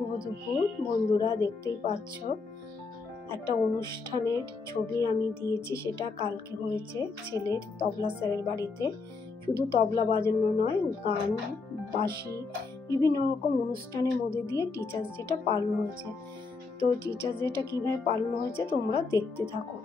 শুভ দুপুর বন্ধুরা, দেখতেই পাচ্ছ একটা অনুষ্ঠানের ছবি আমি দিয়েছি। সেটা কালকে হয়েছে ছেলের তবলা স্যারের বাড়িতে। শুধু তবলা বাজানো নয়, গান বাঁশি বিভিন্ন রকম অনুষ্ঠানের মধ্যে দিয়ে টিচার্স ডেটা পালন হয়েছে। তো টিচার্স ডেটা কীভাবে পালন হয়েছে তোমরা দেখতে থাকো।